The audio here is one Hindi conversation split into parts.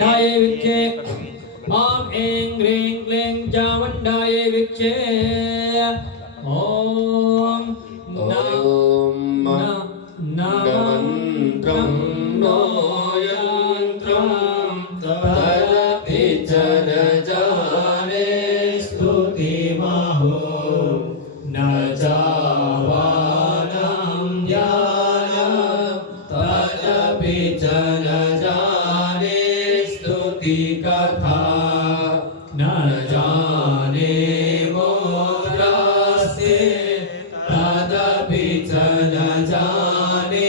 चामुण्डायै विच्चे ॐ ऐं ह्रीं क्लीं चामुण्डायै विच्चे ॐ नमन्त्रं नो यन्त्रं तदपि च न जाने स्तुतिमहो न चावानं ज्ञानं तदपि च न जाने स्तुति कथा न जाने मोद्रास्ते तदपि च न जाने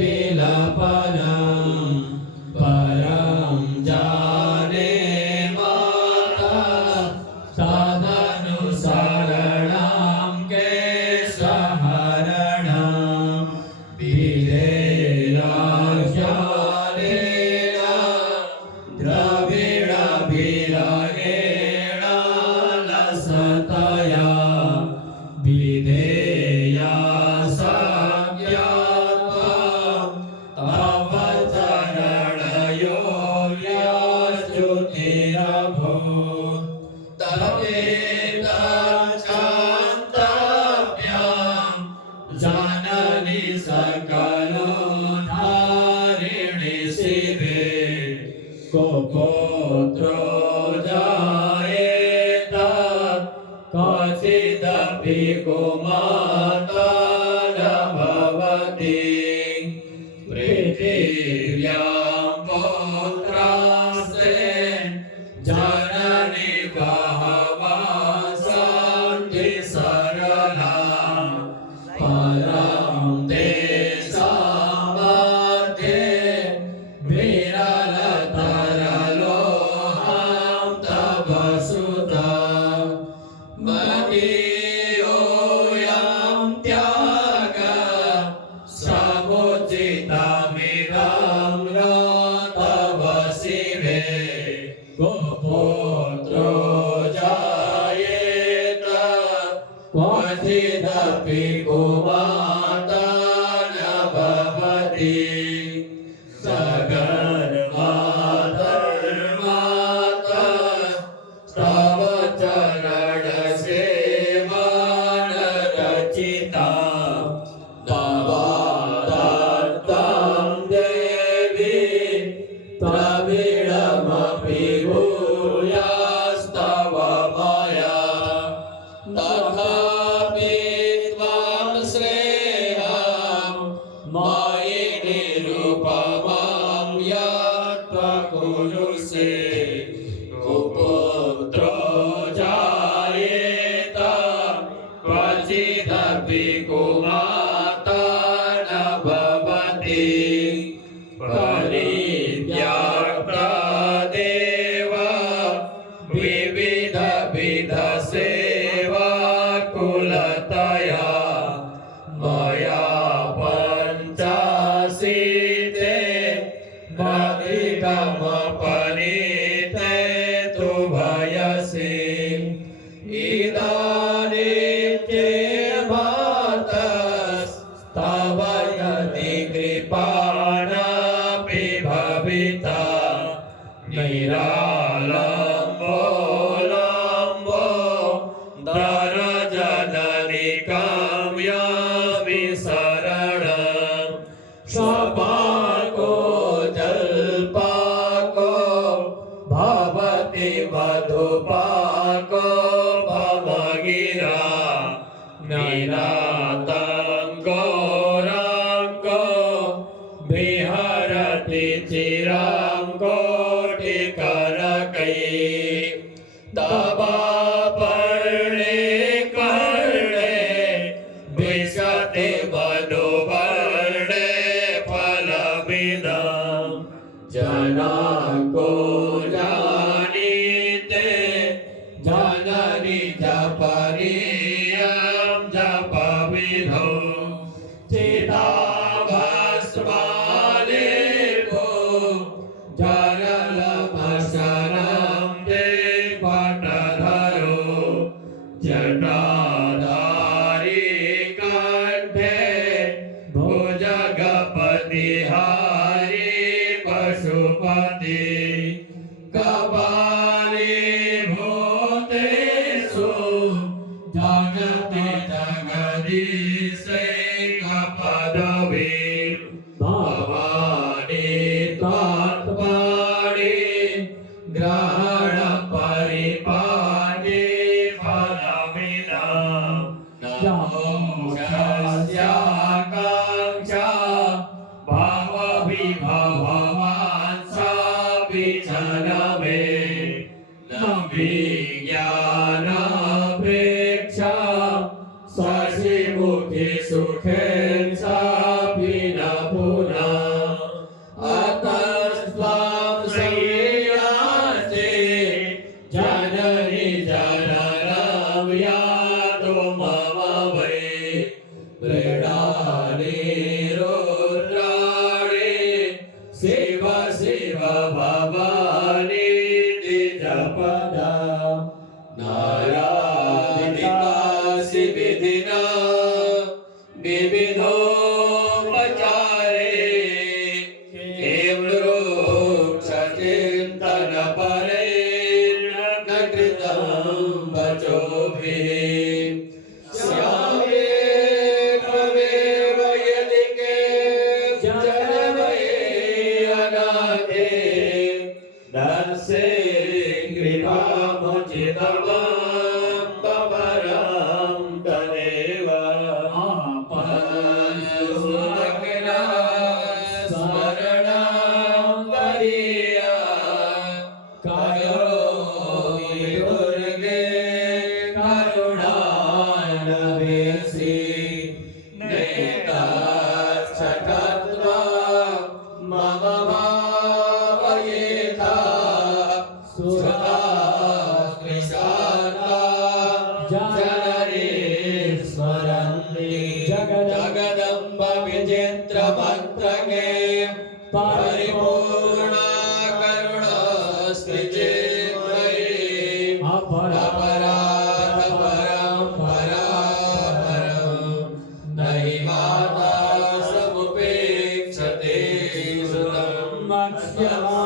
विलपनं परं जाने माता तदनुसरणं केशहरणं विधेयाख्यानेन द्रविडभिरगेण लसतया विधेया सज्ञात्वं तव चरणयोग्यच्युतिरभूत् तदेतच्चिन्तव्यं जननि सकलोद्धारिणि शिवे को पुत्रो जायेत क्वचिदपि कुमाता न भवति पृथिव्यां पुत्रास्ते जननि बहवः सन्ति सरला परं तेषां मध्ये विरलतरलोहं तव सुता मदीयोऽयं त्याग समुचितमिदं न तव शिवे गोपुत्रो जायेत क्वचिदपि कुमाता न भवति सगर्वाधर्माता तव चरणसेवानरचिता तवादत्तं देवी द्रविडमपि भूयास्तव मया तथापि त्वां श्रेयं मयि निरुपमां यत्त्वा कुरुषे कुपुत्रो जायेत क्वचिदपि कुमाता न भवति परित्याक्ता देव विविधविधसेवा कुलतया मया पञ्चाशीते अधिकमपनीते तु भयसि इदानीत्येवातस्तव यदि कृपाणापि भविता निरालम्बो दरजननि काम्यामि शरणं स्वपाको जल्पाको भवति मधुपाको भवगिरा निरातङ्को राङ्को विहरति चिरां कोटिकनकैः तवापर्णे कर्णे विशति मधुपर्णे फलमिदं जनाको जानीते जननि जपनीयं जपविधौ चिताभस्मालेपो जनलमशनं ते पटधरो जटाधारी कण्ठे भुजगपतिहारी पशुपति कपाले भूतेषु जायते जगदीशे कपदवे भवानी त्वात्पाणि ग्रहण परिपाटे फलमिदं नमोऽस्याकाङ्क्षा भावविभववांसा विचलमे न विज्ञानप्रेक्षा शशिमुखि सुखेन चापि न पुनः अतस्त्वां संयास्ते जननि जननं यातु मम वै मृडानि रुद्राणि शिव शिव भवानि द्विजपदा नारायणिकासि विधिना विविधोपचारे चिन्तन परे न कृतं वचोभिः श्यामेकमेव यदि जनवै अनाथे दर्शे कृपामुचितमां पवरं तदेव आपस्मग्ना स्मरणं करिया करोमि दुर्गे करुणानवेसि नेतच्छठत्वा मम भावयेथा सुधा कृशान्ता जननी स्मरन्ति जगदम्ब विचित्रमन्त्रके परिपूर्णा करुणास्ति चिन्मयी अपराध परं परापरं नहि माता समुपेक्षते सुतं मत्स्यमा